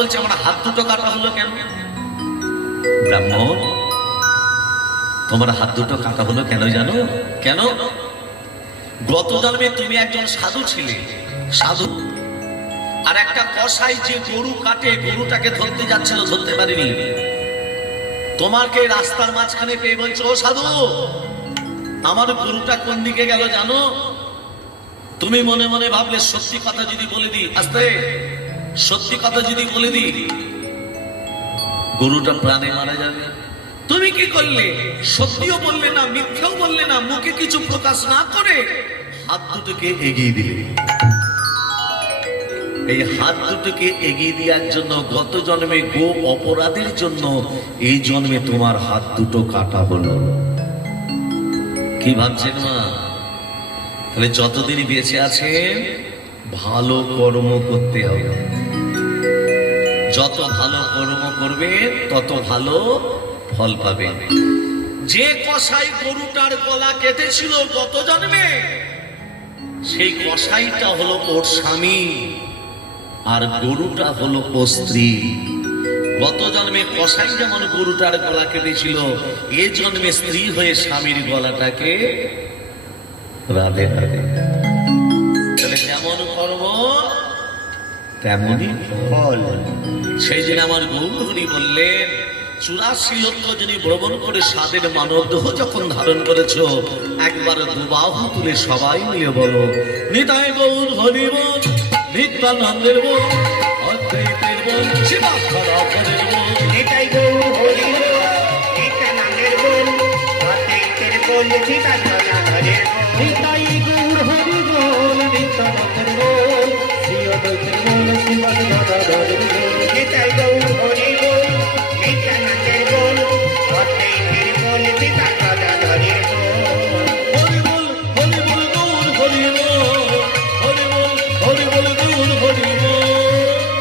বলছে আমার হাত দুটো কাটা হলো কেন? ব্রাহ্মণ, তোমার হাত দুটো কাটা হলো কেন জানো? কেন? গত জন্মে তুমি একজন সাধু ছিলে, সাধু, আর একটা কসাই যে গরু কাটে, গরুটাকে ধরতে যাচ্ছিল, ধরতে পারিনি। তোমাকে রাস্তার মাঝখানে পেয়ে বলছো, ও সাধু, আমার গরুটা কোন দিকে গেল জানো? তুমি মনে মনে ভাবলে সত্যি কথা যদি বলে দিই, আস্তে, সত্যি কথা যদি বলে দিই গরুটা প্রাণে মারা যাবে। তুমি কি করলে? সত্যিও বললে না, মিথ্যাও বললে না, মুখে কিছু প্রকাশ না করে হাত দুটোকে এগিয়ে দিলে। এই হাত দুটোকে এগিয়ে দেওয়ার জন্য গত জন্মে গো অপরাধের জন্য এই জন্মে তোমার হাত দুটো কাটা হলো। কি ভাবছেন মা? তাহলে যতদিন বেঁচে আছেন ভালো কর্ম করতে হবে। যত ভালো কর্ম করবে তত ভালো ফল পাবে। যে কসাই গরুটার গলা কেটেছিল গত জন্মে, সেই কসাইটা হলো ওর স্বামী, আর গরুটা হলো ওর স্ত্রী। গত জন্মে কসাই যেমন গরুটার গলা কেটেছিল, এ জন্মে স্ত্রী হয়ে স্বামীর গলাটাকে রাধে রাধে। তাহলে যেমন কর্ম তেমনই ফল। সেই দিন আমার গৌরহরি বললেন, 84 লক্ষ জনী ভ্রমণ করে স্বাদের মানব দেহ যখন ধারণ করেছ, একবার দুবাহু তুলে সবাই মিলে বলো, নিতাই গৌর হরি বল, নিত্যানন্দের বল, অদ্বৈতের বল, শিবাক্ষরের বল। নিতাই গৌর হরি বল, নিত্যানন্দের বল, অদ্বৈতের বল, শিবাক্ষরের বল। নিতাই গৌর হরি বল, নিত্যানন্দের বল, শ্রী অদ্বৈতের বল, শিবাক্ষরের বল। নিতাই গৌর হরি বল, নিত্যানন্দের বল, অদ্বৈতের বল, শিবাক্ষরের বল। হরি বল, হরি বল, গৌর হরি বল, হরি বল, হরি বল, গৌর হরি বল।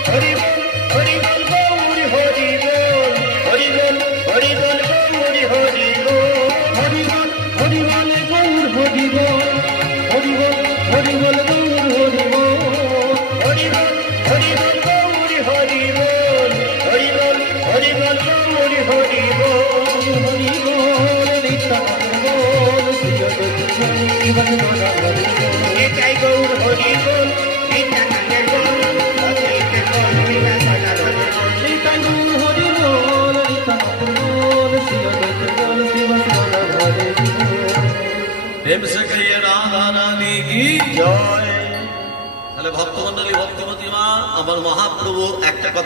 হরি বল, হরি বল, গৌর হরি বল, হরি বল, হরি বল, গৌর হরি বল। হরি বল, হরি বল, গৌর হরি বল, হরি বল, হরি বল, গৌর হরি বল। হরি বল, হরি বল, গৌর হরি বল, হরি বল, হরি বল, গৌর হরি বল। হরি বল, নিত্যানন্দের বল, শ্রী অদ্বৈতের বল, শিবাক্ষরের বল। নিতাই গৌর হরি বল, নিত্যানন্দের বল, অদ্বৈতের বল, শিবাক্ষরের বল। নিতাই গৌর হরি বল, নিত্যানন্দের বল, শ্রী অদ্বৈতের বল, শিবাক্ষরের বল। প্রেম সে কহিয়ে রাধা রানী কি জয়। তাহলে ভক্তমন্ডলী, ভক্তিমতী মা, আমার মহাপ্রভু একটা কথা